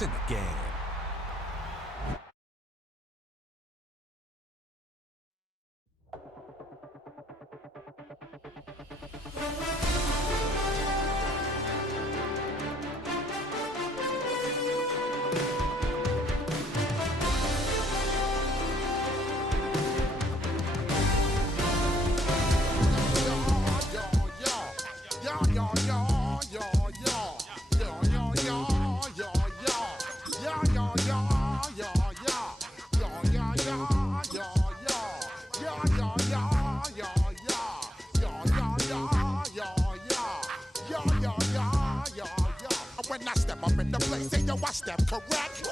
It's in the game. When I step up in the place, say yo, I step correct.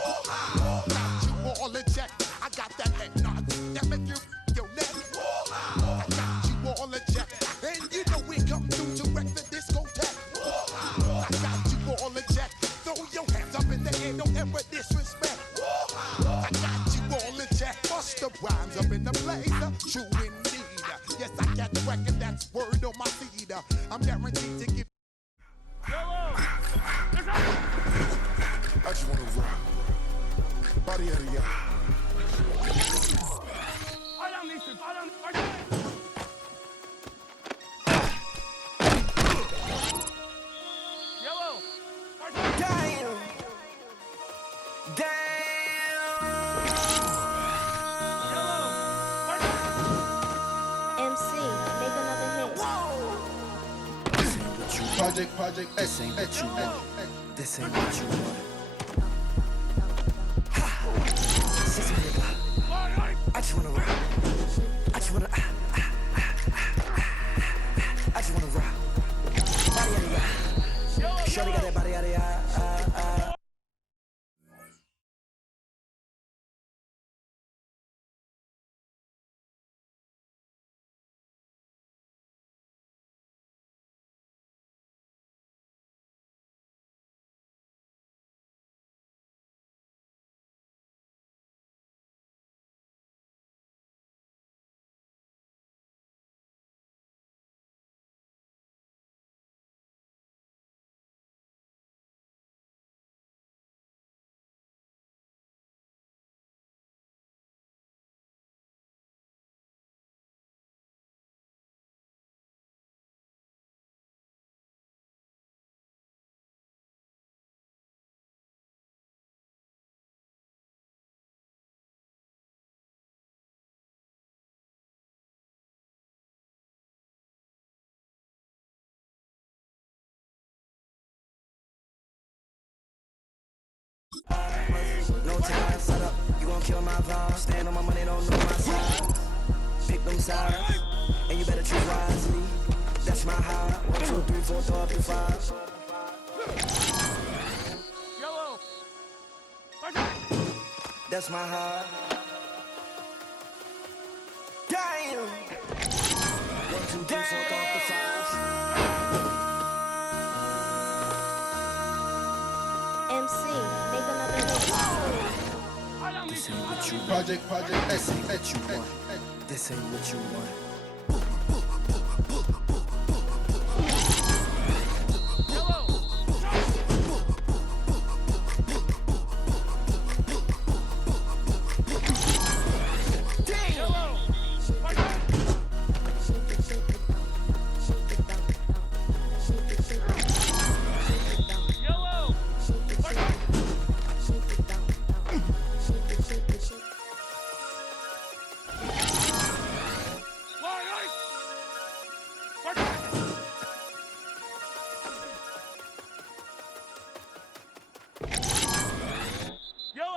Got you all in check. I got that head nod that make you your neck. I got you all in check, and you know we come through to wreck the discotheque. I got you all in check. Throw your hands up in the air, don't ever disrespect. I got you all in check. Bust the rhymes up in the place, true indeed. Yes, I got the record, that's word on my feed. I'm guaranteed to give. I just wanna rock. Body out of y'all. Yellow. Damn. MC, make another hit. Project, this ain't what you want. This ain't what you want. I just wanna rock. I just wanna I just wanna rock. Body out of ya. Shorty got that body out of ya. No time, set up, you gon' kill my vibe. Stand on my money, don't know my side. Pick them sides, and you better choose wisely. That's my high. 1, 2, 3, 4, throw up your 5. Yellow. That's my high. Damn. 1, 2, 3, 4, throw up the 5. MC, make another hit. This ain't what you want. Project, this ain't what you want. This ain't what you want.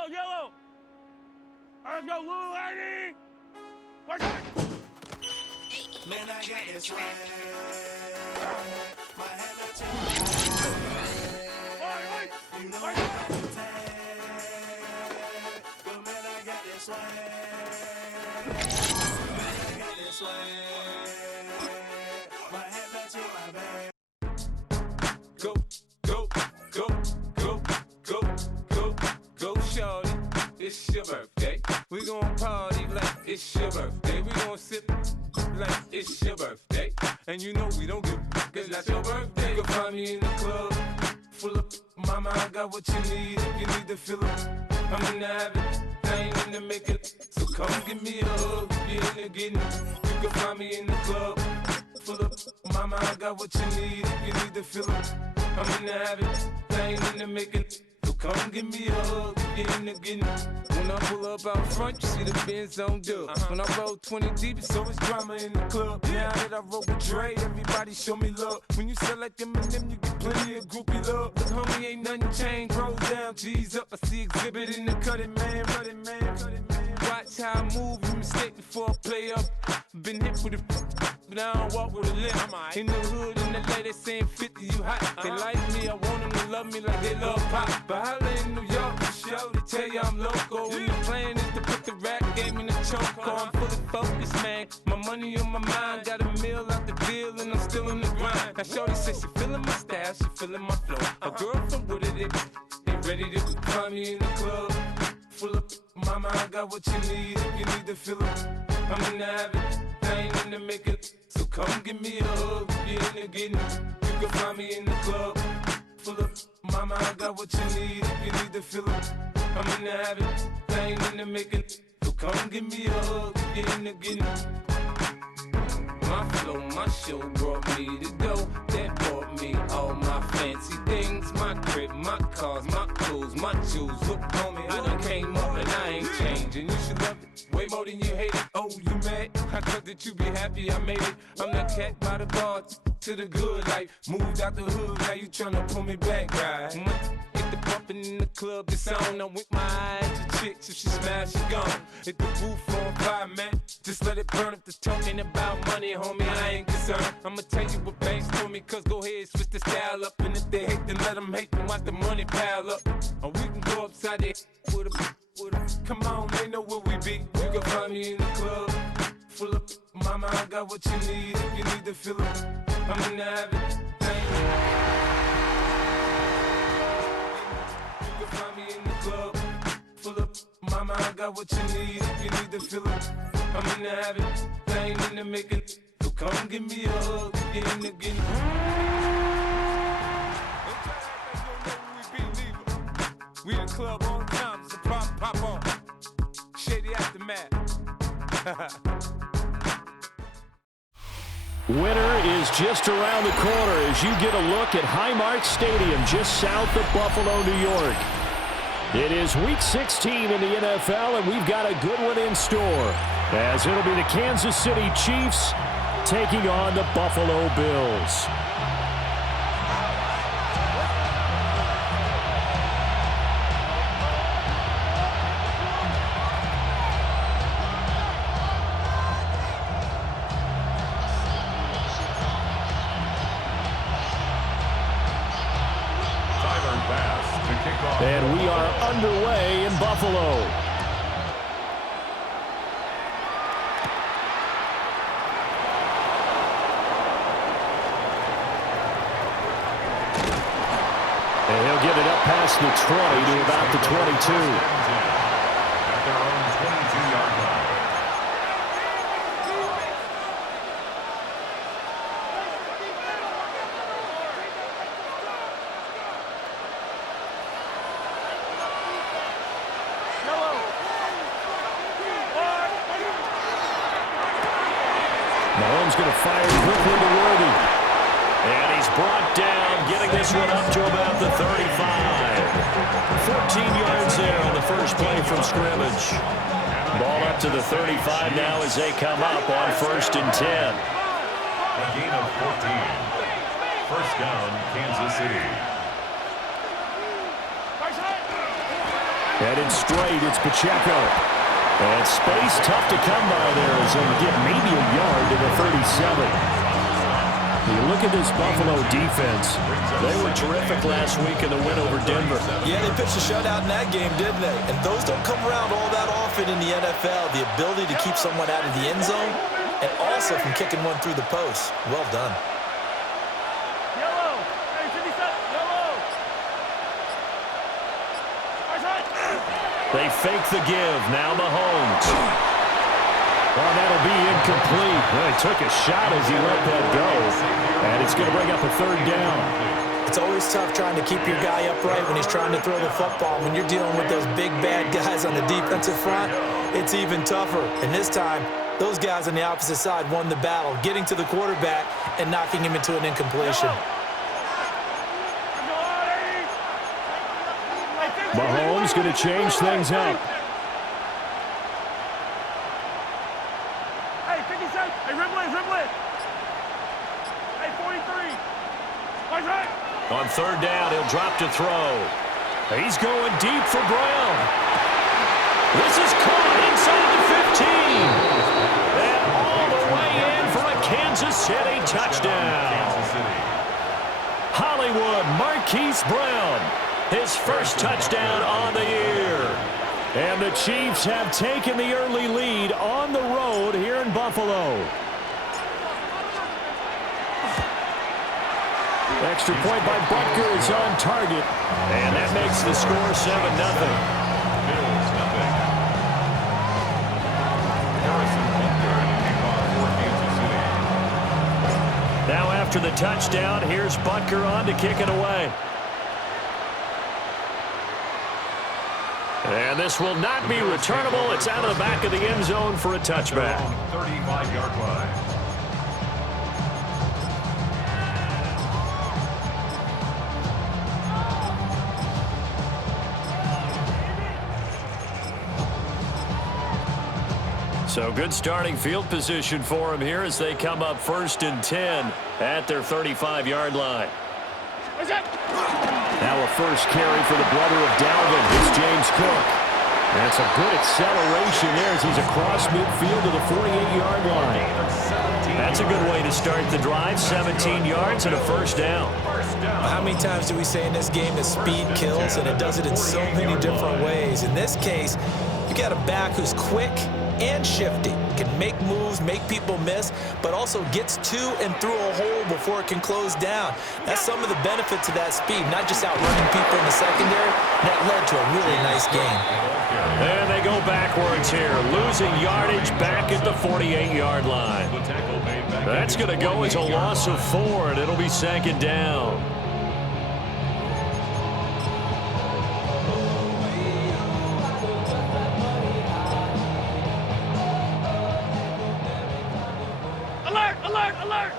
Yellow. Let's go, little lady. Man, I got this swag. My head not to you know I got the tag. But man, I got this swag. Man, I got this swag. My head not to my bag. Go, go, go, go, go, go, go, shorty. It's your birthday. We gon' party like it's your birthday. We gon' sip like it's your birthday. And you know we don't give cause that's your birthday. You'll find me in the club, full up. Mama, I got what you need if you need to fill up. I'm in the habit, I ain't in the making. So come give me a hug, if you're in the getting. You can find me in the club, full up. Mama, I got what you need if you need to fill up. I'm in the habit, I ain't in the making. So come give me a hug, if you're in the getting. When I pull up out front, you see the Benz on dub. When I roll 20 deep, it's always drama in the club. Now that I roll with Dre, everybody show me love. When you sell like them and them, you get plenty of groupie love. Look, homie, ain't nothing changed. Rolls down, G's up. I see exhibit in the cutting, man. Cutting, man. Watch how I move, you mistake before I play up. Been hit with a but I don't walk with a limp. In the hood, in the lady saying 50, you hot. They like me, I want them to love me like they love pop. But holla in New York, for sure, they tell you I'm local. When the plan is to put the rap game in the choke. I'm fully focused, man. My money on my mind, got a meal out the deal, and I'm still in the grind. Now shorty says she feeling my style, she feeling my flow. A girl from Wooded, they ready to find me in the club. Full up, mama, I got what you need if you need to fill up. I'm in the habit, I ain't in the making. So come give me a hug, if you're in the getting. You can find me in the club, full up. Mama, I got what you need if you need to fill up. I'm in the habit, I ain't in the making. So come give me a hug, if you're in the getting. My flow, my show brought me the dough that bought me all my fancy things. My crib, my cars, my clothes, my shoes. Look, homie, I done came up and I ain't changing. You should love it way more than you hate it. Oh, you mad? I thought that you be happy I made it. I'm that cat by the bar to the good life. Moved out the hood, now you tryna pull me back, right? Hit the bumpin' in the club, it's on. I'm with my eyes to chicks. If she smash, she gone. Hit the roof on fire, man. Just let it burn. If they're talking about money, homie, I ain't concerned. I'ma tell you what banks told me, cause go ahead, switch the style up. And if they hate, then let them hate, then watch the money pile up. Or we can go upside there with a. Come on, they know where we be. You can find me in the club, full up. Mama, I got what you need if you need to fill up. I'm in the habit, you can find me in the club, full up. Mama, I got what you need if you need to fill up. I'm in the habit, I ain't in the making. So come give me a hug, if you're in the getting. We the club on time, so pop on. Shady Aftermath. Winter is just around the corner as you get a look at Highmark Stadium just south of Buffalo, New York. It is Week 16 in the NFL, and we've got a good one in store, as it'll be the Kansas City Chiefs taking on the Buffalo Bills. And we are underway in Buffalo. And he'll get it up past the 20 to about the 22. At their own 22-yard line. Mahomes going to fire quickly to Worthy. And he's brought down, getting this one up to about the 35. 14 yards there on the first play from scrimmage. Ball up to the 35 now as they come up on 1st and 10. A gain of 14. First down, Kansas City. Headed straight, it's Pacheco. And space tough to come by there as they get maybe a yard to the 37. You look at this Buffalo defense. They were terrific last week in the win over Denver. Yeah, they pitched a shutout in that game, didn't they? And those don't come around all that often in the NFL. The ability to keep someone out of the end zone and also from kicking one through the post. Well done. They fake the give. Now Mahomes. Well, that'll be incomplete. Well, he took a shot as he let that go. And it's going to bring up a 3rd down. It's always tough trying to keep your guy upright when he's trying to throw the football. When you're dealing with those big, bad guys on the defensive front, it's even tougher. And this time, those guys on the opposite side won the battle, getting to the quarterback and knocking him into an incompletion. Mahomes going to change things up. Hey, 57. Hey, Ribley. Hey, 43. What's right? On third down, he'll drop to throw. He's going deep for Brown. This is caught inside the 15. And all the way in for a Kansas City touchdown. Hollywood Marquise Brown, his first touchdown on the year. And the Chiefs have taken the early lead on the road here in Buffalo. Extra point by Butker is on target. And that makes the score 7-0. Bills, nothing. Harrison Butker to kick off for Kansas City. Now after the touchdown, here's Butker on to kick it away. And this will not be returnable. It's out of the back of the end zone for a touchback. 35-yard line. So good starting field position for him here as they come up 1st and 10 at their 35-yard line. Now a first carry for the brother of Dalvin. It's James Cook. That's a good acceleration there as he's across midfield to the 48-yard line. That's a good way to start the drive. 17 yards and a first down. How many times do we say in this game that speed kills, and it does it in so many different ways? In this case, you got a back who's quick and shifty, can make moves, make people miss, but also gets to and through a hole before it can close down. That's some of the benefits of that speed, not just outrunning people in the secondary. That led to a really nice game. And they go backwards here, losing yardage back at the 48-yard line. That's going to go as a loss of 4, and it'll be 2nd down. Alert!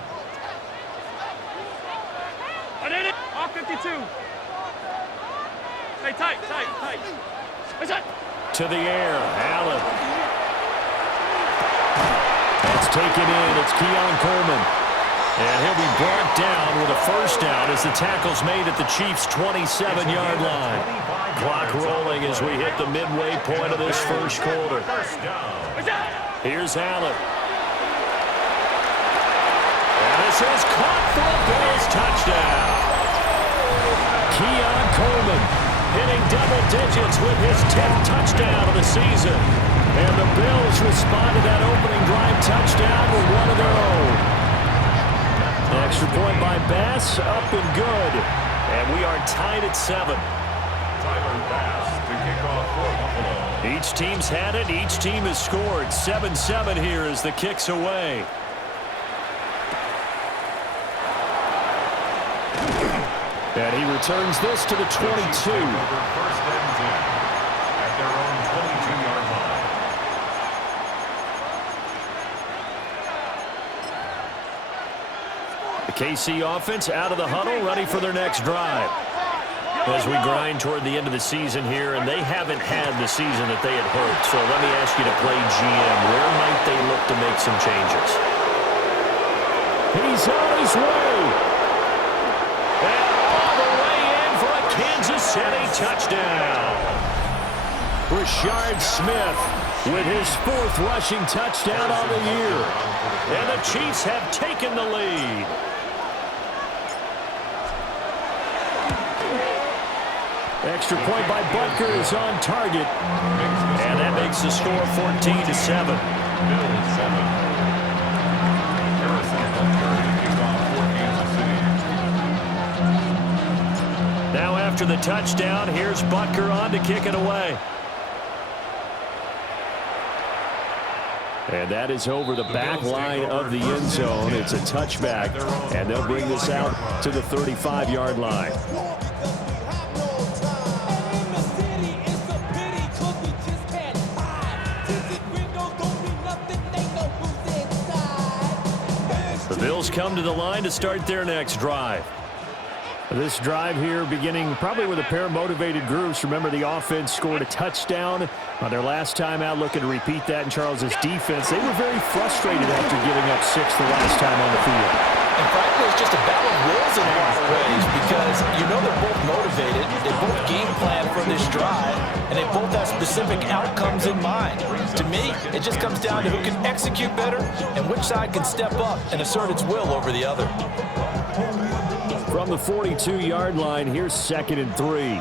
I did it! All 52. Stay tight. What's that? To the air, Allen. That's taken in. It's Keon Coleman. And he'll be brought down with a first down as the tackle's made at the Chiefs' 27-yard line. Clock rolling as we hit the midway point of this first quarter. Here's Allen. This is caught for a Bills touchdown. Keon Coleman hitting double digits with his 10th touchdown of the season. And the Bills respond to that opening drive touchdown with one of their own. Extra point by Bass, up and good. And we are tied at 7. Tyler Bass to kick off for Buffalo. Each team's had it. Each team has scored. 7-7 here as the kick's away. And he returns this to the 22. 1st and 10 at their own 22-yard line. The KC offense out of the huddle, ready for their next drive. As we grind toward the end of the season here, and they haven't had the season that they had hoped. So let me ask you to play GM. Where might they look to make some changes? He's on his way. Kansas City touchdown. Rashard Smith with his 4th rushing touchdown on the year. And the Chiefs have taken the lead. Extra point by Butker is on target. And that makes the score 14-7. Bills 7. Harrison Butker to kick off for Kansas City. Now after the touchdown, here's Butker on to kick it away. And that is over the back line of the end zone. It's a touchback, and they'll bring this out to the 35-yard line. The Bills come to the line to start their next drive. This drive here beginning probably with a pair of motivated groups. Remember, the offense scored a touchdown on their last time out, looking to repeat that in Charles's defense. They were very frustrated after giving up 6 the last time on the field. And frankly, it's just a battle of wills in a lot of ways because you know they're both motivated. They both game plan for this drive, and they both have specific outcomes in mind. To me, it just comes down to who can execute better and which side can step up and assert its will over the other. From the 42-yard line, here's 2nd and 3.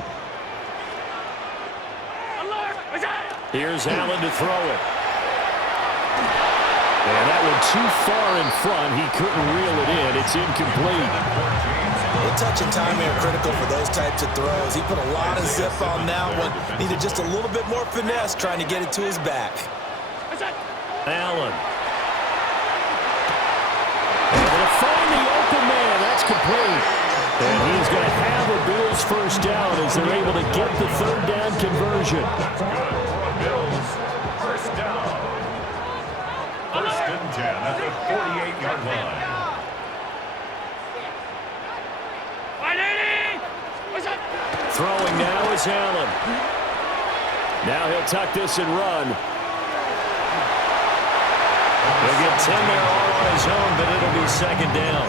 Here's Allen to throw it. And that one too far in front. He couldn't reel it in. It's incomplete. The touch and timing are critical for those types of throws. He put a lot of zip on that one. Needed just a little bit more finesse trying to get it to his back. Allen. Able to find the open man. That's complete. And he's going to have a Bills first down as they're able to get the 3rd down conversion. Bills first down. 1st and 10 at the 48-yard line. Throwing now is Allen. Now he'll tuck this and run. He'll get 10 there all on his own, but it'll be 2nd down.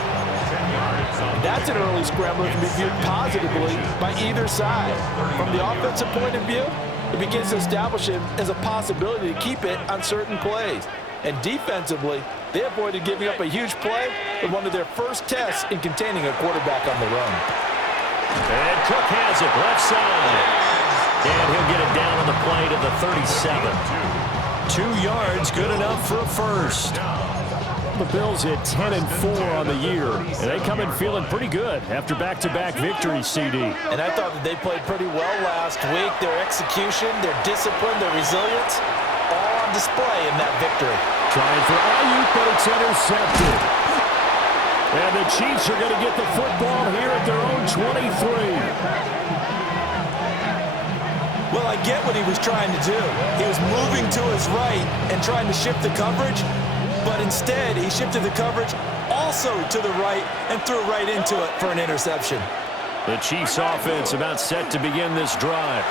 That's an early scrambler that can be viewed positively by either side. From the offensive point of view, it begins to establish him as a possibility to keep it on certain plays. And defensively, they avoided giving up a huge play with one of their first tests in containing a quarterback on the run. And Cook has it left side. And he'll get it down on the play to the 37. 2 yards, good enough for a first. The Bills hit 10 and 4 on the year, and they come in feeling pretty good after back-to-back victories, CD. And I thought that they played pretty well last week. Their execution, their discipline, their resilience, all on display in that victory. Trying for Ayuk, but it's intercepted. And the Chiefs are going to get the football here at their own 23. Well, I get what he was trying to do. He was moving to his right and trying to shift the coverage. But instead, he shifted the coverage also to the right and threw right into it for an interception. The Chiefs offense about set to begin this drive.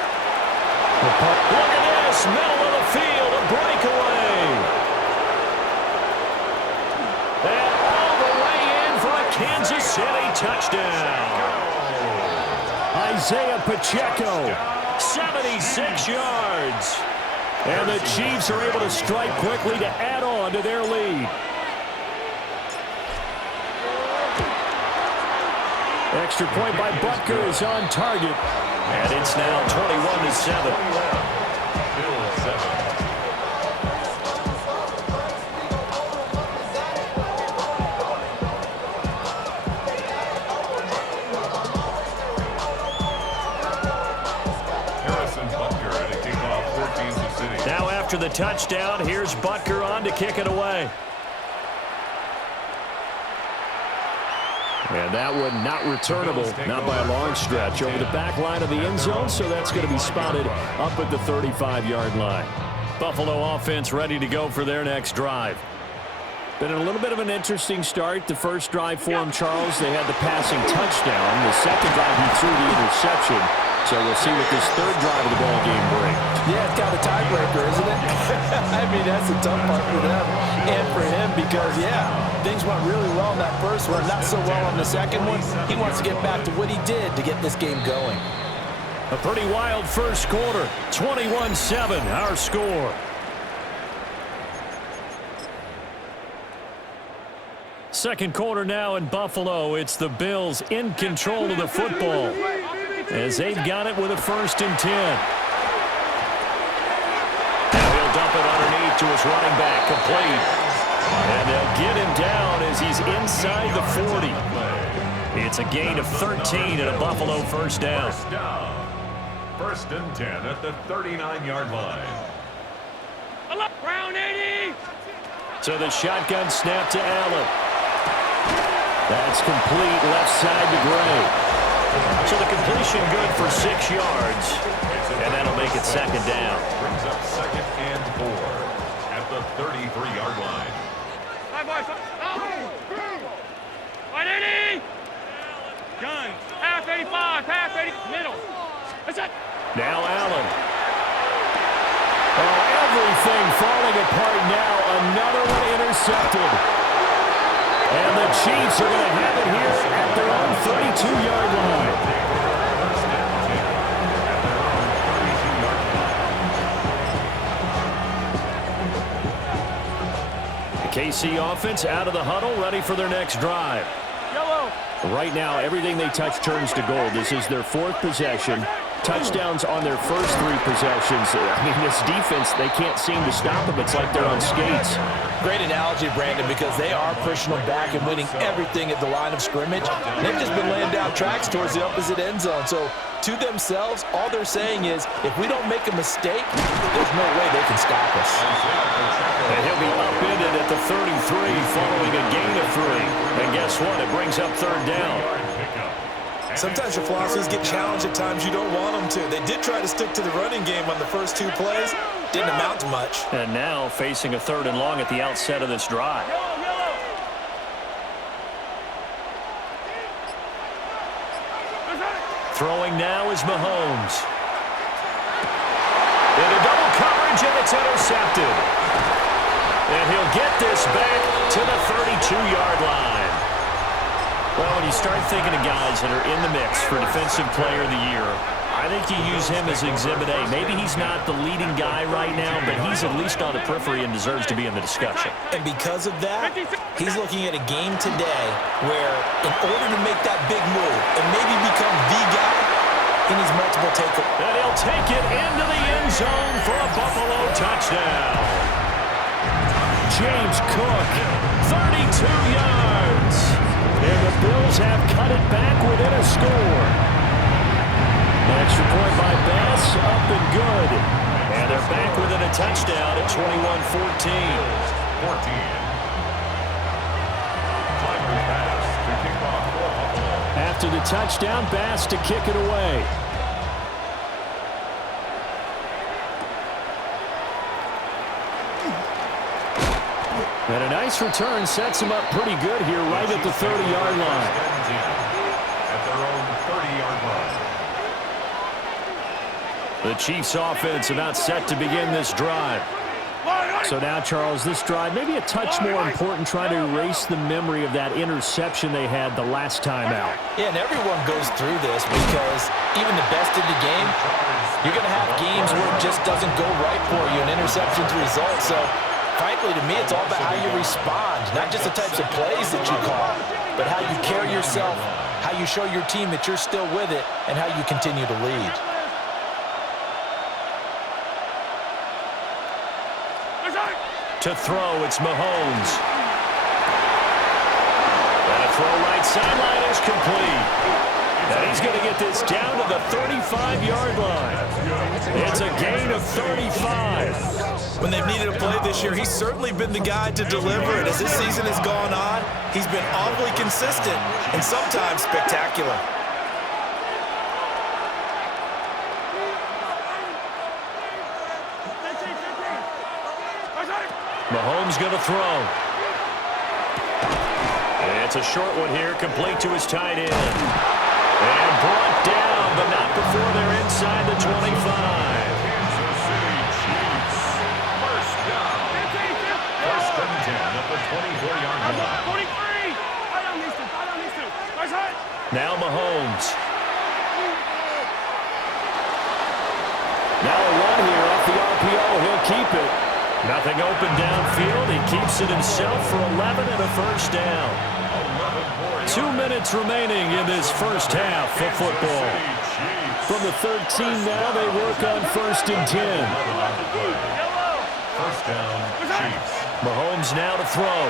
Look at this, middle of the field, a breakaway. And all the way in for a Kansas City touchdown. Isaiah Pacheco, 76 yards. And the Chiefs are able to strike quickly to add on to their lead. Extra point by Butker is on target. And it's now 21-7. After the touchdown, here's Butker on to kick it away. And that one not returnable, not by a long stretch, over the back line of the end zone, so that's going to be spotted up at the 35-yard line. Buffalo offense ready to go for their next drive. Been a little bit of an interesting start. The first drive for him, Charles, they had the passing touchdown. The second drive, he threw the interception. So we'll see what this 3rd drive of the ball game brings. Yeah, it's kind of a tiebreaker, isn't it? I mean, that's the tough part for them and for him because, yeah, things went really well in that first one, not so well on the second one. He wants to get back to what he did to get this game going. A pretty wild first quarter. 21-7, our score. Second quarter now in Buffalo. It's the Bills in control of the football as they've got it with a 1st and 10. Now he'll dump it underneath to his running back, complete. And they'll get him down as he's inside the 40. It's a gain of 13 and a Buffalo first down. 1st and 10 at the 39-yard line. Round 80! So the shotgun snap to Allen. That's complete left side to Gray. So the completion good for 6 yards. And that'll make it second down. Brings up 2nd and 4 at the 33-yard line. Gun. Half 85. Half 80. Middle. That's it. Now Allen. Oh, everything falling apart now. Another one intercepted. And the Chiefs are going to have it here at their own 32-yard line. KC offense out of the huddle, ready for their next drive. Yellow. Right now, everything they touch turns to gold. This is their 4th possession. Touchdowns on their first 3 possessions. I mean, this defense, they can't seem to stop them. It's like they're on skates. Great analogy, Brandon, because they are pushing them back and winning everything at the line of scrimmage. They've just been laying down tracks towards the opposite end zone. So to themselves, all they're saying is, if we don't make a mistake, there's no way they can stop us. And he'll be upended at the 33 following a gain of 3. And guess what? It brings up 3rd down. Sometimes your philosophies get challenged at times you don't want them to. They did try to stick to the running game on the first 2 plays. Didn't amount to much. And now facing a 3rd and long at the outset of this drive. Throwing now is Mahomes. Into double coverage, and it's intercepted. And he'll get this back to the 32-yard line. Well, when you start thinking of guys that are in the mix for Defensive Player of the Year, I think you use him as Exhibit A. Maybe he's not the leading guy right now, but he's at least on the periphery and deserves to be in the discussion. And because of that, he's looking at a game today where, in order to make that big move and maybe become the guy, he needs multiple takeaways. And he'll take it into the end zone for a Buffalo touchdown. James Cook, 32 yards. And the Bills have cut it back within a score. Extra point by Bass, up and good. And they're back within a touchdown at 21-14. 14. Climbers pass to kick off for Buffalo. After the touchdown, Bass to kick it away. And a nice return sets him up pretty good here right at the 30-yard line. At their own 30-yard line. The Chiefs offense about set to begin this drive. So now, Charles, this drive maybe a touch more important, trying to erase the memory of that interception they had the last time out. Yeah, and everyone goes through this because even the best in the game, you're going to have games where it just doesn't go right for you, and interceptions result. So frankly, to me, it's all about how you respond, not just the types of plays that you call, but how you carry yourself, how you show your team that you're still with it, and how you continue to lead. To throw, it's Mahomes. And a throw right sideline is complete. And he's going to get this down to the 35-yard line. It's a gain of 35. When they've needed a play this year, he's certainly been the guy to deliver it. As this season has gone on, he's been awfully consistent and sometimes spectacular. Mahomes going to throw. And it's a short one here, complete to his tight end. And brought down, but not before they're inside the 25. Kansas City Chiefs. First down. First and 10 at the 24-yard line. 43. Now Mahomes. Now a run here off the RPO. He'll keep it. Nothing open downfield. He keeps it himself for 11 and a first down. 2 minutes remaining in this first half of football. From the 13 now, they work on first and 10. First down, Chiefs. Mahomes now to throw.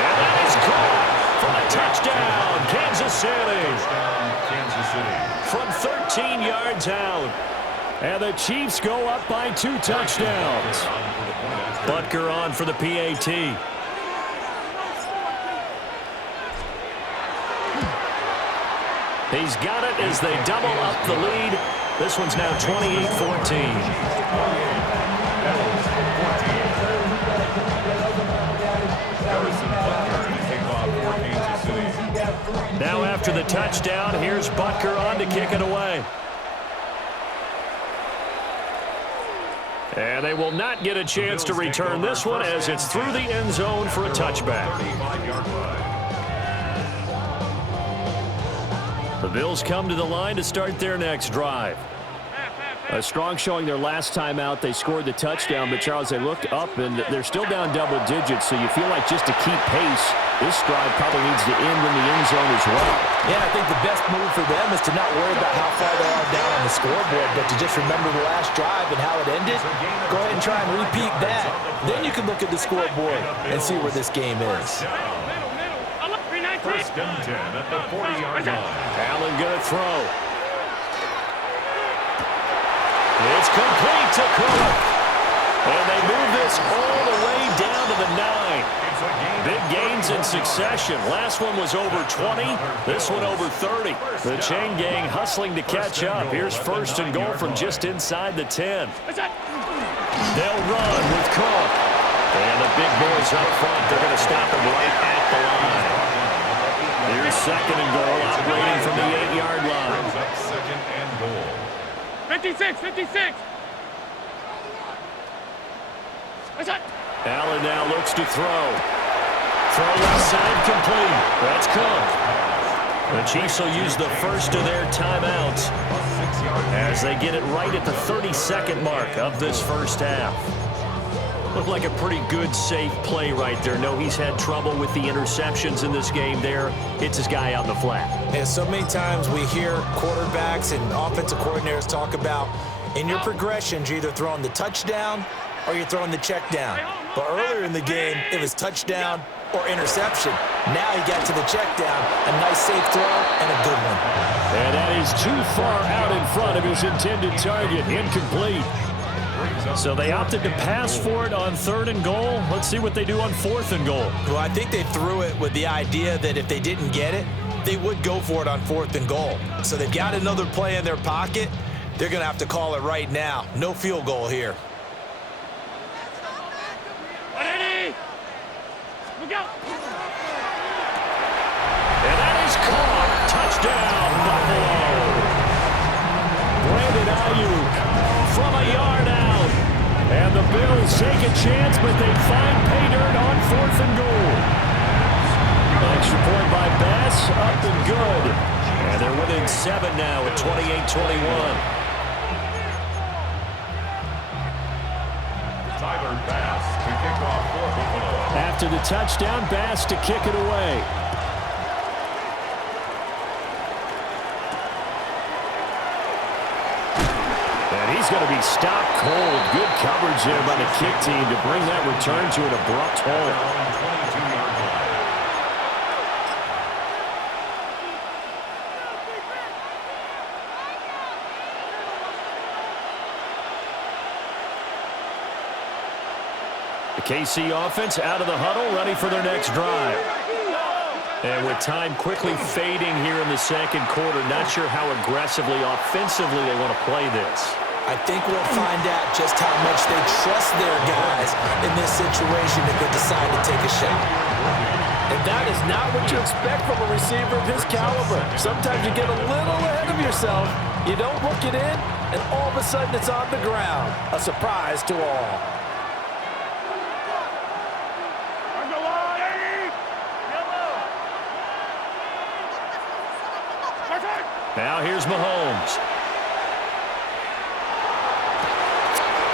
And that is caught for a touchdown, Kansas City. Kansas City. From 13 yards out. And the Chiefs go up by 2 touchdowns. Butker on for the PAT. He's got it as they double up the lead. This one's now 28-14. Now after the touchdown, here's Butker on to kick it away. And they will not get a chance to return this one as it's through the end zone for a touchback. The Bills come to the line to start their next drive. A strong showing their last time out. They scored the touchdown, but Charles, they looked up and they're still down double digits, so you feel like just to keep pace, this drive probably needs to end in the end zone as well. Yeah, I think the best move for them is to not worry about how far they are down on the scoreboard, but to just remember the last drive and how it ended. Go ahead and try and repeat that. Then you can look at the scoreboard and see where this game is. First and 10 at the 40-yard line. Allen going to throw. It's complete to Cook. And they move this all the way down to the 9. Big gains in succession. Last one was over 20. This one over 30. The chain gang hustling to catch up. Here's first and goal from just inside the 10. They'll run with Cook. And the big boys up front, they're going to stop him right at the line. Here's second and goal, operating from the 8-yard line. Second and goal. 56, 56. Allen now looks to throw. Throw left side complete. That's Cook. The Chiefs will use the first of their timeouts as they get it right at the 32nd mark of this first half. Looked like a pretty good, safe play right there. No, he's had trouble with the interceptions in this game there. Hits his guy out in the flat. Yeah, so many times we hear quarterbacks and offensive coordinators talk about in your progressions, you're either throwing the touchdown or you're throwing the check down. But earlier in the game, it was touchdown or interception. Now he got to the check down, a nice safe throw and a good one. And that is too far out in front of his intended target. Incomplete. So they opted to pass for it on 3rd and goal. Let's see what they do on 4th and goal. Well, I think they threw it with the idea that if they didn't get it, they would go for it on 4th and goal. So they've got another play in their pocket. They're going to have to call it right now. No field goal here. Ready? Look out. And that is caught. Touchdown, Buffalo. Brandon Ayuk from a yard out. And the Bills take a chance, but they find pay dirt on 4th and goal. Extra point by Bass, up and good. And they're within 7 now at 28-21. Tyler Bass to kick off for Buffalo. After the touchdown, Bass to kick it away. And he's going to be stopped cold. Good coverage there by the kick team to bring that return to an abrupt halt. The KC offense out of the huddle, ready for their next drive. And with time quickly fading here in the second quarter, not sure how aggressively, offensively they want to play this. I think we'll find out just how much they trust their guys in this situation if they decide to take a shot. And that is not what you expect from a receiver of his caliber. Sometimes you get a little ahead of yourself, you don't look it in, and all of a sudden it's on the ground. A surprise to all. Now here's Mahomes.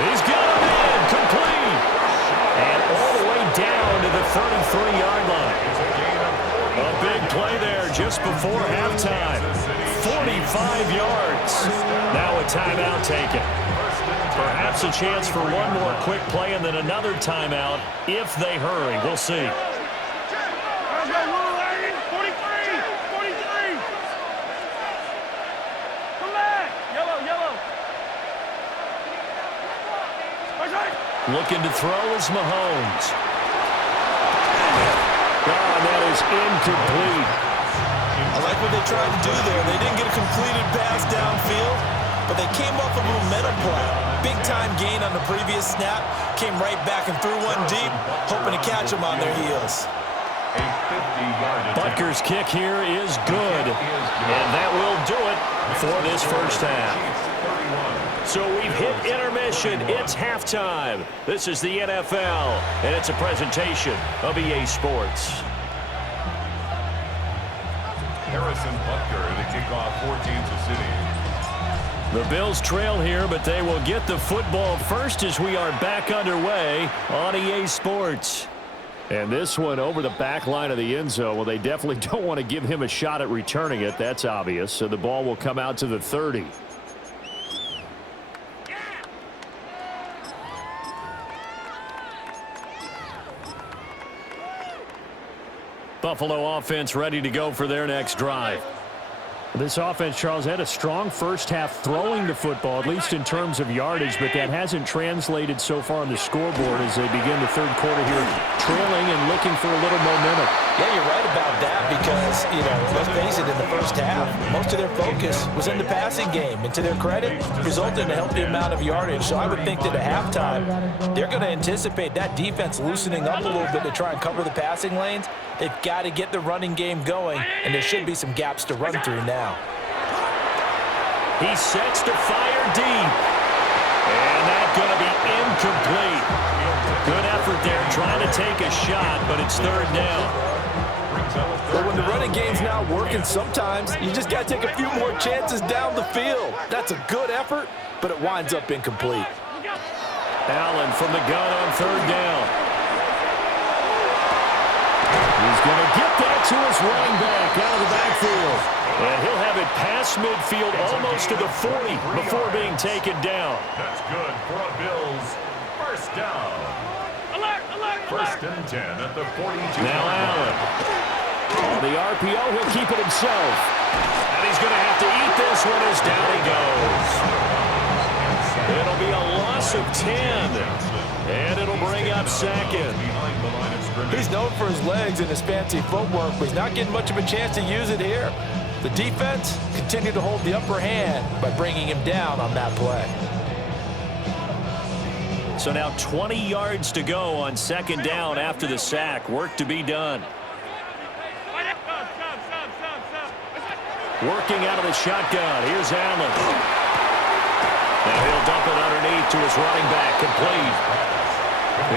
He's got him in, complete. And all the way down to the 33-yard line. A big play there just before halftime. 45 yards. Now a timeout taken. Perhaps a chance for one more quick play and then another timeout if they hurry. We'll see. Looking to throw is Mahomes. Oh, and that is incomplete. I like what they tried to do there. They didn't get a completed pass downfield, but they came off of a momentum play. Big-time gain on the previous snap. Came right back and threw one deep, hoping to catch them on their heels. Butker's kick here is good, and that will do it for this first half. So we've hit intermission. It's halftime. This is the NFL, and it's a presentation of EA Sports. Harrison Butker to kick off for Kansas City. The Bills trail here, but they will get the football first as we are back underway on EA Sports. And this one over the back line of the end zone. Well, they definitely don't want to give him a shot at returning it. That's obvious. So the ball will come out to the 30. Buffalo offense ready to go for their next drive. This offense, Charles, had a strong first half throwing the football, at least in terms of yardage, but that hasn't translated so far on the scoreboard as they begin the third quarter here, trailing and looking for a little momentum. Yeah, you're right about that because, let's face it, in the first half, most of their focus was in the passing game. And to their credit, resulted in a healthy amount of yardage. So I would think that at halftime, they're going to anticipate that defense loosening up a little bit to try and cover the passing lanes. They've got to get the running game going, and there should be some gaps to run through now. He sets to fire deep. And that's going to be incomplete. Good effort there trying to take a shot, but it's third down. But when the running game's not working, sometimes you just got to take a few more chances down the field. That's a good effort, but it winds up incomplete. Allen from the gun on third down. He's going to get that to his running back out of the backfield. And he'll have it past midfield almost to the 40 before being taken down. That's good for a Bills first down. First and 10 at the 42. Now Allen. On the RPO, he'll keep it himself. And he's going to have to eat this one as down he goes. It'll be a loss of 10. And it'll bring up second. He's known for his legs and his fancy footwork, but he's not getting much of a chance to use it here. The defense continued to hold the upper hand by bringing him down on that play. So now 20 yards to go on second down after the sack. Work to be done. Working out of the shotgun. Here's Allen. And he'll dump it underneath to his running back. Complete.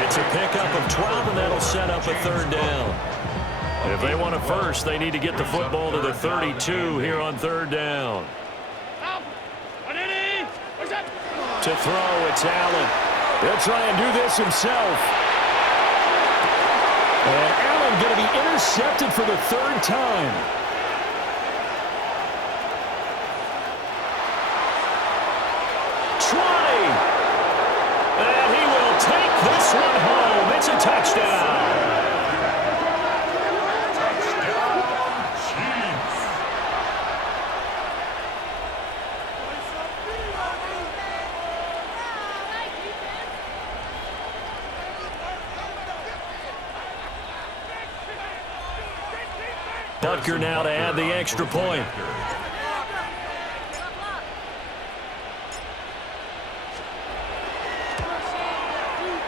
It's a pickup of 12, and that'll set up a third down. If they want a first, they need to get the football to the 32 here on third down. To throw, it's Allen. He'll try and do this himself. And Allen going to be intercepted for the third time. And he will take this one home. It's a touchdown. Butker now to add the extra point.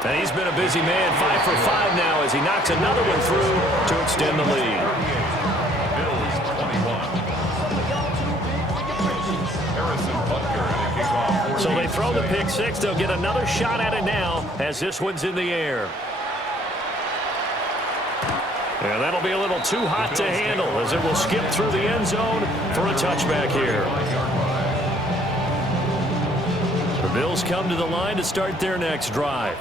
And he's been a busy man, 5 for 5 now as he knocks another one through to extend the lead. Bills 21. So they throw the pick six. They'll get another shot at it now as this one's in the air. And that'll be a little too hot to handle as it will skip through the end zone for a touchback here. The Bills come to the line to start their next drive.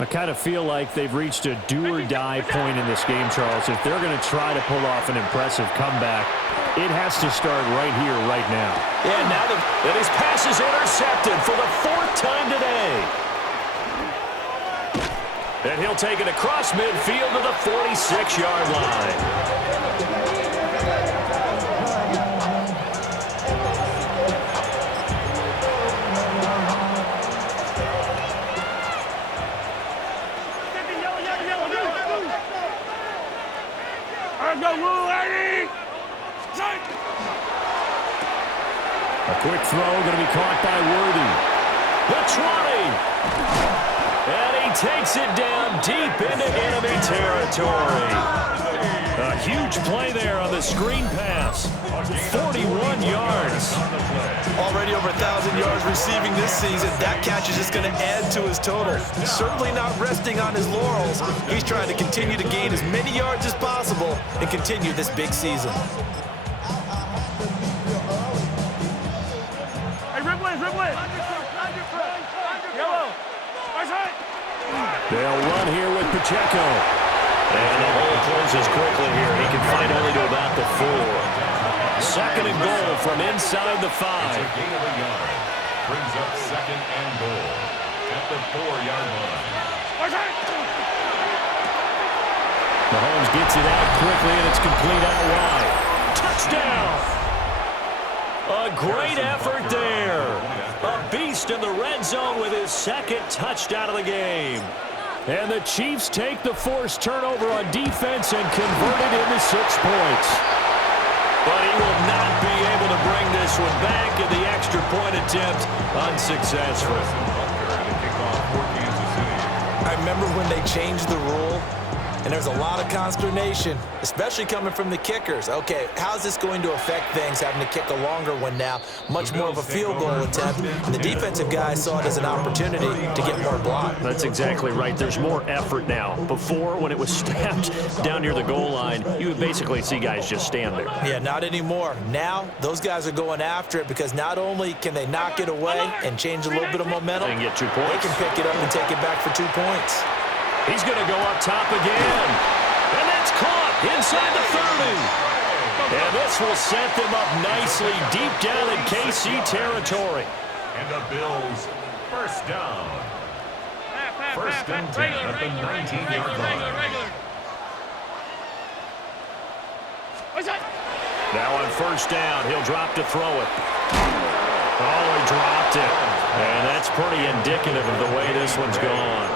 I kind of feel like they've reached a do-or-die point in this game, Charles. If they're going to try to pull off an impressive comeback, it has to start right here, right now. Yeah, now that his pass is intercepted for the 4th time today. And he'll take it across midfield to the 46-yard line. A quick throw going to be caught by Worthy. The 20. And he takes it down deep into enemy territory. A huge play there on the screen pass. 41 yards. Already over 1,000 yards receiving this season. That catch is just going to add to his total. Certainly not resting on his laurels. He's trying to continue to gain as many yards as possible and continue this big season. Hey, rip it. Yellow. They'll run here with Pacheco. And the hole closes quickly here. He can find only to about the 4. Second and goal from inside the 5. It's a gain of a yard. Brings up second and goal at the 4-yard line. Mahomes gets it out quickly, and it's complete out wide. Touchdown! A great effort there. A beast in the red zone with his second touchdown of the game. And the Chiefs take the forced turnover on defense and convert it into 6 points. But he will not be able to bring this one back, and the extra point attempt unsuccessful. I remember when they changed the rule, and there's a lot of consternation, especially coming from the kickers. Okay, how's this going to affect things, having to kick a longer one now? Much more of a field goal attempt, and the defensive guys saw it as an opportunity to get more block. That's exactly right. There's more effort now. Before, when it was snapped down near the goal line, you would basically see guys just stand there. Yeah, not anymore. Now, those guys are going after it because not only can they knock it away and change a little bit of momentum, They can get 2 points. They can pick it up and take it back for 2 points. He's going to go up top again. And that's caught inside the 30. And this will set them up nicely deep down in KC territory. And the Bills first down. First and 10 at the 19-yard line. Now on first down, he'll drop to throw it. Oh, he dropped it. And that's pretty indicative of the way this one's gone.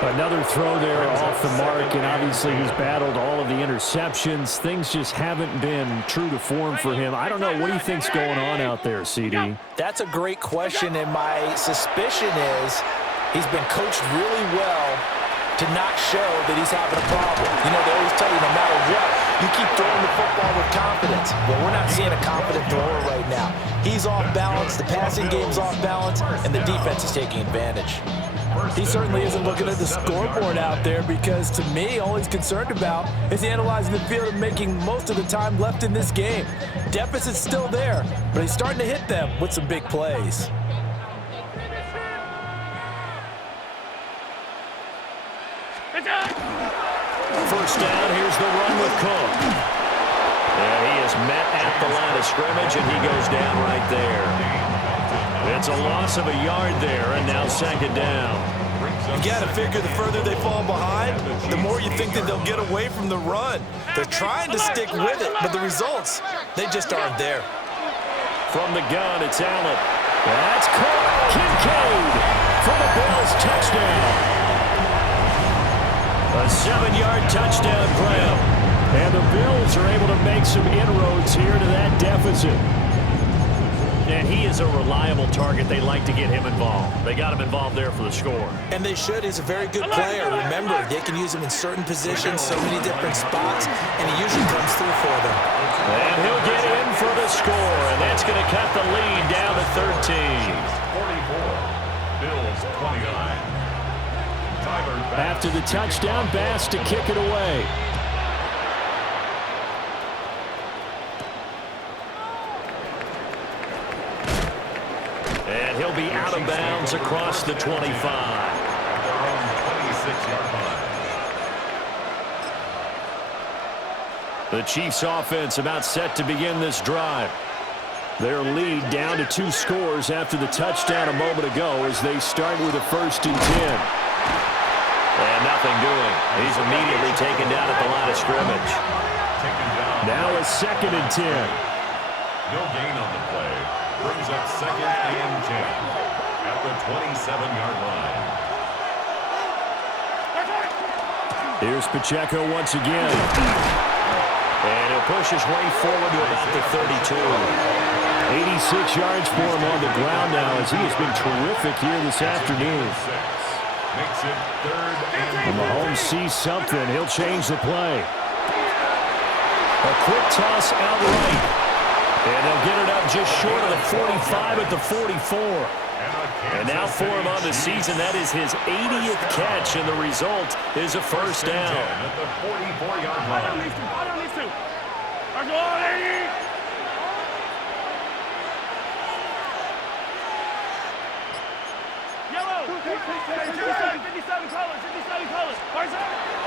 Another throw there off the mark, and obviously he's battled all of the interceptions. Things just haven't been true to form for him. I don't know. What do you think's going on out there, CD? That's a great question, and my suspicion is he's been coached really well to not show that he's having a problem. You know, they always tell you no matter what, you keep throwing the football with confidence. Well, we're not seeing a confident thrower right now. He's off balance, the passing game's off balance, and the defense is taking advantage. He certainly isn't looking at the scoreboard out there because, to me, all he's concerned about is analyzing the field and making most of the time left in this game. Deficit's still there, but he's starting to hit them with some big plays. First down, here's the run with Cook. And he is met at the line of scrimmage, and he goes down right there. It's a loss of a yard there, and now second down. You got to figure the further they fall behind, the more you think that they'll get away from the run. They're trying to stick with it, but the results, they just aren't there. From the gun, it's Allen. That's caught. Kincaid for the Bills touchdown. A 7-yard touchdown grab. And the Bills are able to make some inroads here to that deficit. And he is a reliable target. They like to get him involved. They got him involved there for the score. And they should. He's a very good player. Remember, they can use him in certain positions, so many different spots, and he usually comes through for them. And he'll get in for the score, and that's going to cut the lead down to 13. 44, Bills 29. After the touchdown, Bass to kick it away. And he'll be out of bounds across the 25. The Chiefs offense about set to begin this drive. Their lead down to 2 scores after the touchdown a moment ago as they start with a 1st and 10. And nothing doing. He's immediately taken down at the line of scrimmage. Now a 2nd and 10. No gain on the play. Brings up 2nd and 10 at the 27-yard line. Here's Pacheco once again. And he'll push his way forward to about the 32. 86 yards for him on the ground now as he has been terrific here this afternoon. Makes it 3rd and when Mahomes sees something, he'll change the play. A quick toss out right. And they'll get it up just short of the 45 at the 44. And now for him on the season, that is his 80th catch, and the result is a first down. At the 44-yard line.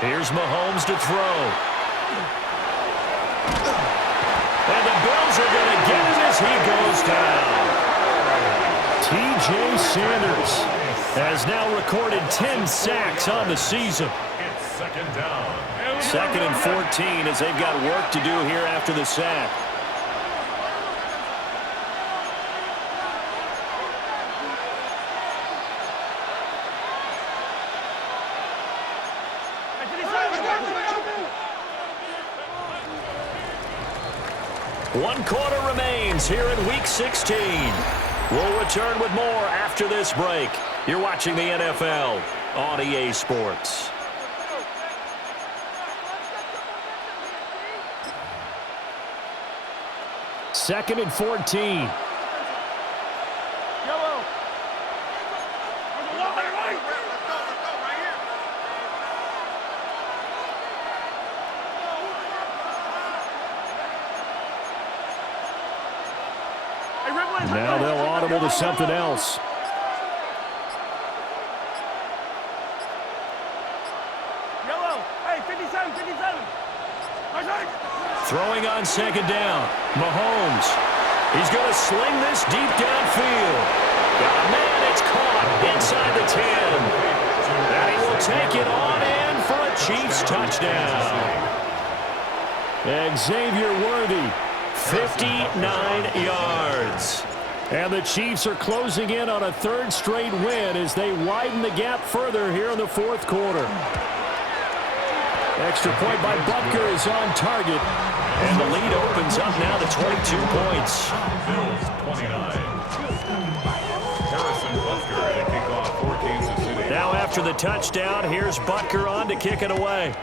Here's Mahomes to throw. And the Bills are going to get it as he goes down. T.J. Sanders has now recorded 10 sacks on the season. It's 2nd down. 2nd and 14 as they've got work to do here after the sack. One quarter remains here in Week 16. We'll return with more after this break. You're watching the NFL on EA Sports. Second and 14. Now they'll audible to something else. Throwing on 2nd down. Mahomes. He's going to sling this deep downfield. Got a man, it's caught inside the 10. And he will take it on in for a Chiefs touchdown. Xavier Worthy, 59 yards. And the Chiefs are closing in on a 3rd straight win as they widen the gap further here in the 4th quarter. Extra point by Butker is on target. And the lead opens up now to 22 points. Bills 29. Harrison Butker to kick off for Kansas City. Now after the touchdown, here's Butker on to kick it away.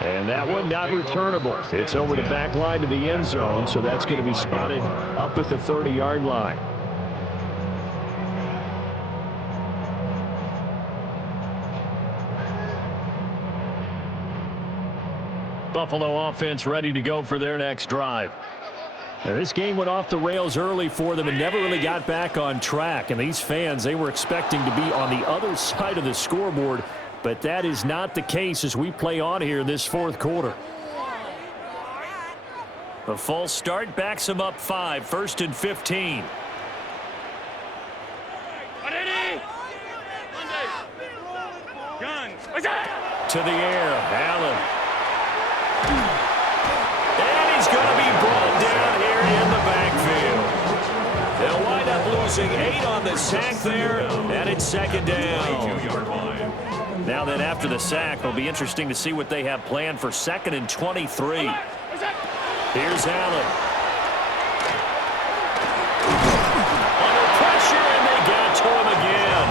And that one not returnable. It's over the back line to the end zone, so that's going to be spotted up at the 30-yard line. Buffalo offense ready to go for their next drive. Now, this game went off the rails early for them and never really got back on track. And these fans, they were expecting to be on the other side of the scoreboard, but that is not the case as we play on here in this 4th quarter. A false start backs them up 5, 1st and 15. To the air, Allen. And he's going to be brought down here in the backfield. They'll wind up losing 8 on the sack there, and it's 2nd down. Now then, after the sack, it'll be interesting to see what they have planned for 2nd and 23. Here's Allen. Under pressure, and they got to him again.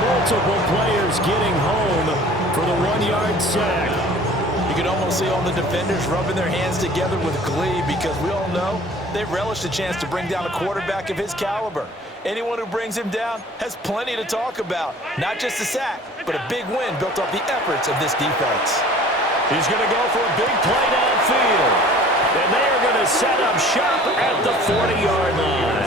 Multiple players getting home for the 1-yard sack. You can almost see all the defenders rubbing their hands together with glee because we all know they relish the chance to bring down a quarterback of his caliber. Anyone who brings him down has plenty to talk about. Not just a sack, but a big win built off the efforts of this defense. He's going to go for a big play downfield. And they are going to set up shop at the 40-yard line.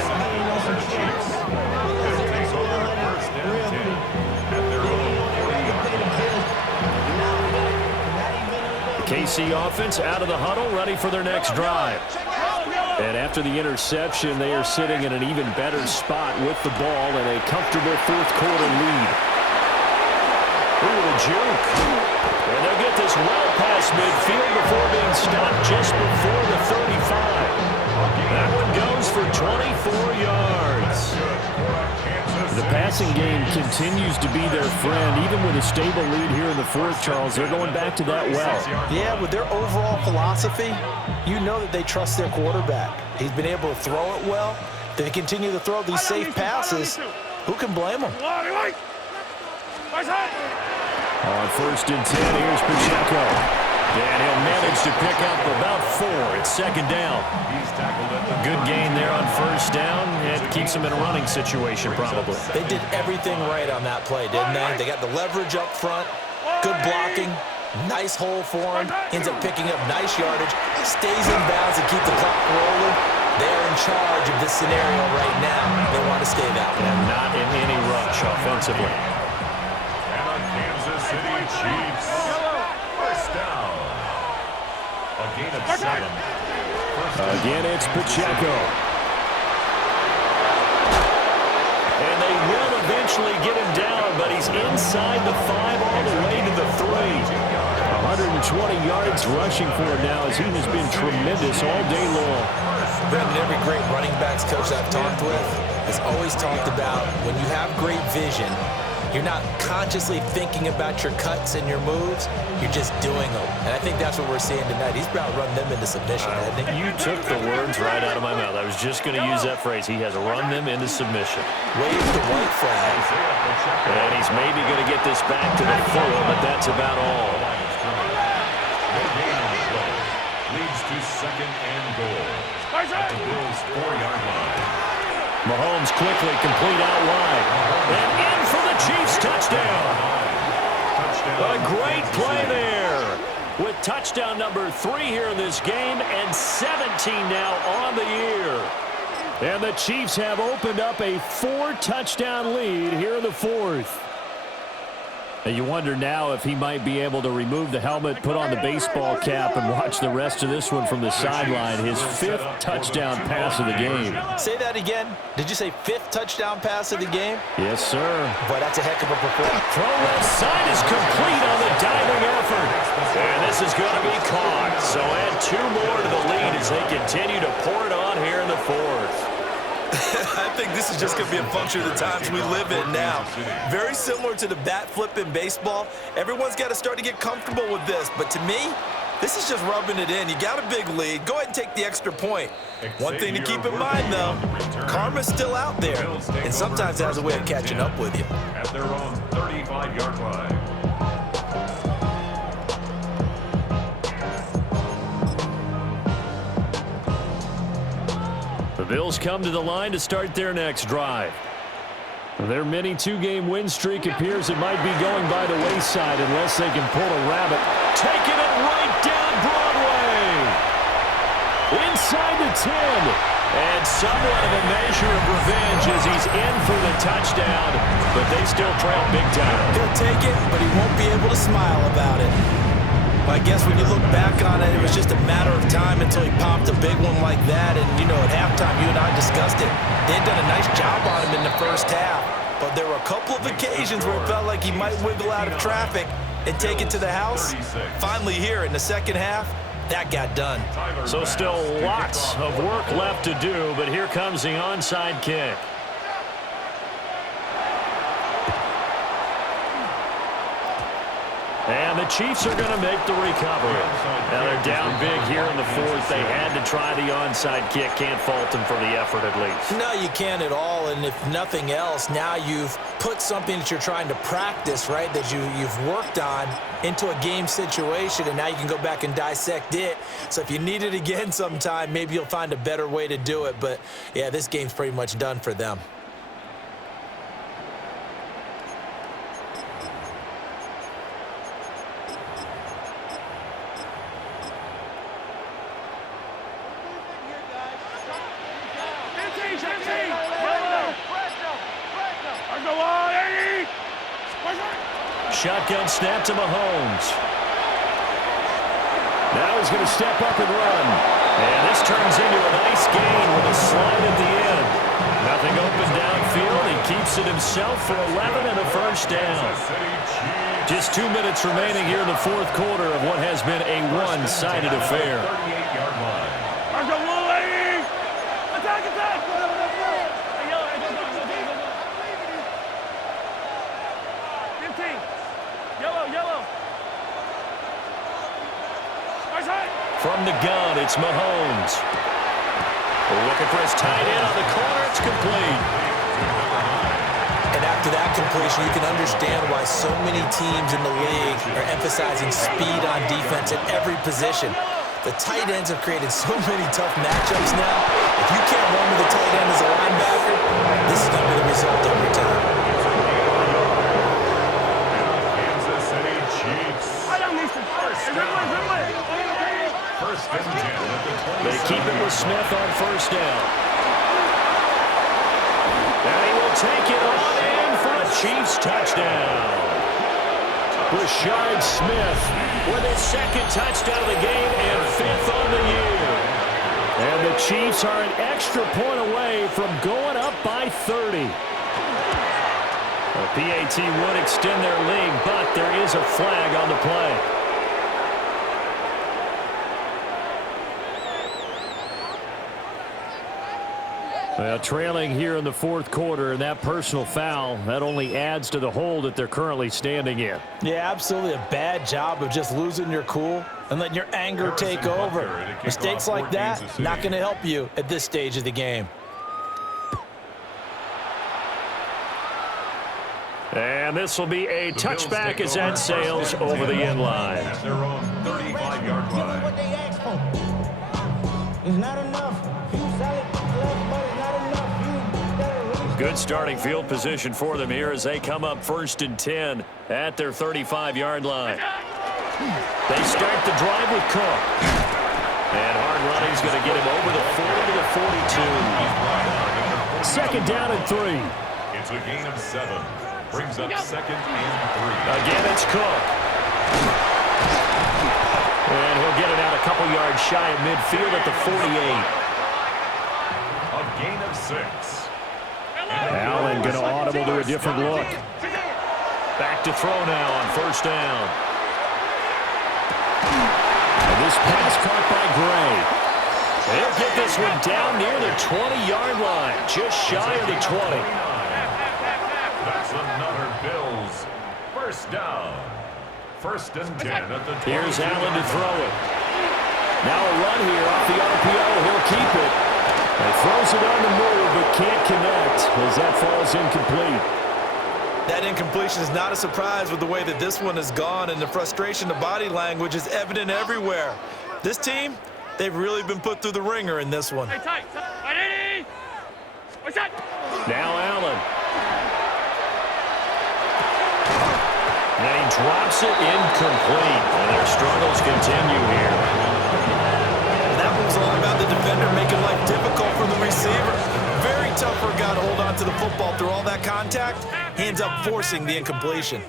KC offense out of the huddle, ready for their next drive. And after the interception, they are sitting in an even better spot with the ball and a comfortable 4th quarter lead. Ooh, a juke. And they'll get this well past midfield before being stopped just before the 35. That one goes for 24 yards. The pass passing game continues to be their friend. Even with a stable lead here in the fourth, Charles, they're going back to that well. Yeah, with their overall philosophy, you know that they trust their quarterback. He's been able to throw it well. They continue to throw these safe passes. Who can blame them? On 1st and 10, here's Pacheco. And he'll manage to pick up about 4. It's 2nd down. Good gain there on 1st down. It keeps them in a running situation, probably. They did everything right on that play, didn't they? They got the leverage up front, good blocking, nice hole for him, ends up picking up nice yardage, stays in bounds and keep the clock rolling. They're in charge of this scenario right now. They want to stay that way. And not in any rush offensively. And the Kansas City Chiefs. 1st down. A gain of 7. Again, it's Pacheco. And they will eventually get him down, but he's inside the 5 all the way to the 3. 120 yards rushing for him now as he has been tremendous all day long. Brandon, every great running backs coach I've talked with has always talked about when you have great vision, you're not consciously thinking about your cuts and your moves, you're just doing them. And I think that's what we're seeing tonight. He's about to run them into submission, hasn't he? You took the words right out of my mouth. I was just going to use that phrase. He has run them into submission. Wave the white flag. And he's maybe going to get this back to the 4, but that's about all. Leads to 2nd and goal. At the Bills' 4-yard line. Mahomes quickly complete out wide. And in for the Chiefs touchdown. A great play there. With touchdown number 3 here in this game and 17 now on the year. And the Chiefs have opened up a 4-touchdown lead here in the 4th. And you wonder now if he might be able to remove the helmet, put on the baseball cap, and watch the rest of this one from the sideline. His 5th touchdown pass of the game. Say that again. Did you say 5th touchdown pass of the game? Yes, sir. Boy, that's a heck of a performance. Throw left side is complete on the diving effort. And this is going to be caught. So add 2 more to the lead as they continue to pour it on here in the 4th. I think this is just going to be a function of the times we live in now. Very similar to the bat flip in baseball. Everyone's got to start to get comfortable with this. But to me, this is just rubbing it in. You got a big lead. Go ahead and take the extra point. One thing to keep in mind, though, karma's still out there. And sometimes it has a way of catching up with you. At their own 35-yard line. The Bills come to the line to start their next drive. Their mini 2-game win streak appears it might be going by the wayside unless they can pull a rabbit. Taking it right down Broadway. Inside the 10. And somewhat of a measure of revenge as he's in for the touchdown. But they still trail big time. He'll take it, but he won't be able to smile about it. I guess when you look back on it, it was just a matter of time until he popped a big one like that. And, you know, at halftime, you and I discussed it. They had done a nice job on him in the first half. But there were a couple of occasions where it felt like he might wiggle out of traffic and take it to the house. Finally here in the second half, that got done. So still lots of work left to do, but here comes the onside kick. And the Chiefs are going to make the recovery. Now they're down big here in the 4th. They had to try the onside kick. Can't fault them for the effort at least. No, you can't at all. And if nothing else, now you've put something that you're trying to practice, right, that you've worked on into a game situation, and now you can go back and dissect it. So if you need it again sometime, maybe you'll find a better way to do it. But, yeah, this game's pretty much done for them. Shotgun snap to Mahomes. Now he's going to step up and run. And this turns into a nice gain with a slide at the end. Nothing open downfield. He keeps it himself for 11 and a first down. Just 2 minutes remaining here in the 4th quarter of what has been a one-sided affair. 38-yard line. From the gun, it's Mahomes. Looking for his tight end on the corner. It's complete. And after that completion, you can understand why so many teams in the league are emphasizing speed on defense at every position. The tight ends have created so many tough matchups now. If you can't run with the tight end as a linebacker, this is going to be the result every time. Kansas City Chiefs. First and 10 at the 20. They keep it with Smith on first down. And he will take it on in for a Chiefs touchdown. Rashard Smith with his second touchdown of the game and 5th on the year. And the Chiefs are an extra point away from going up by 30. The PAT would extend their lead, but there is a flag on the play. Well, trailing here in the fourth quarter, and that personal foul, that only adds to the hole that they're currently standing in. Yeah, absolutely a bad job of just losing your cool and letting your anger take over. Mistakes like that, not going to help you at this stage of the game. And this will be a touchback as that sails over the end line. At their own 35-yard line. It's not enough. Good starting field position for them here as they come up 1st and 10 at their 35-yard line. They start the drive with Cook. And hard running is going to get him over the 40 to the 42. Second down and 3. It's a gain of 7. Brings up 2nd and 3. Again, it's Cook. And he'll get it out a couple yards shy of midfield at the 48. A gain of 6. Allen going to audible to a different look. Back to throw now on first down. And this pass caught by Gray. They'll get this one down near the 20-yard line, just shy of the 20. That's another Bills. First down. 1st and 10 at the 20. Here's Allen to throw it. Now a run here off the RPO. He'll keep it. He throws it on the move, but can't connect as that falls incomplete. That incompletion is not a surprise with the way that this one has gone, and the frustration, the body language is evident everywhere. This team, they've really been put through the ringer in this one. Now Allen. And he drops it incomplete, and their struggles continue here. That was all about the defender making life difficult for the receiver. Very tough for a guy to hold on to the football through all that contact. He ends up forcing the incompletion.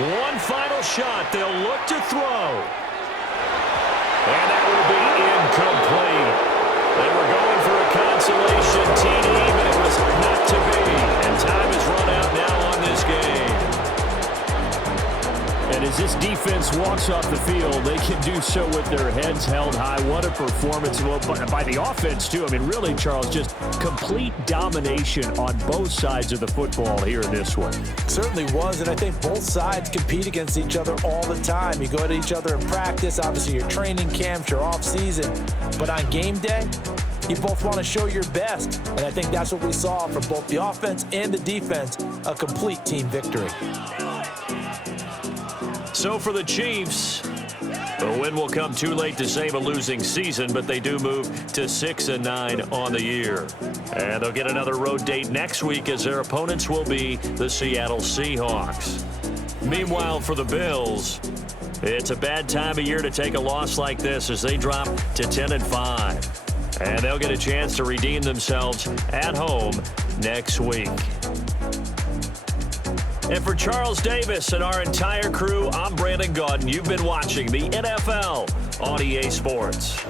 One final shot. They'll look to throw. And that will be incomplete. They were going for a consolation TD, but it was not to be. And time is run out now on this game. And as this defense walks off the field, they can do so with their heads held high. What a performance by the offense, too. I mean, really, Charles, just complete domination on both sides of the football here in this one. Certainly was, and I think both sides compete against each other all the time. You go to each other in practice, obviously your training camps, your off-season. But on game day, you both want to show your best. And I think that's what we saw from both the offense and the defense, a complete team victory. So for the Chiefs, the win will come too late to save a losing season, but they do move to 6-9 on the year. And they'll get another road date next week as their opponents will be the Seattle Seahawks. Meanwhile, for the Bills, it's a bad time of year to take a loss like this as they drop to 10-5. And they'll get a chance to redeem themselves at home next week. And for Charles Davis and our entire crew, I'm Brandon Gaudin. You've been watching the NFL on EA Sports.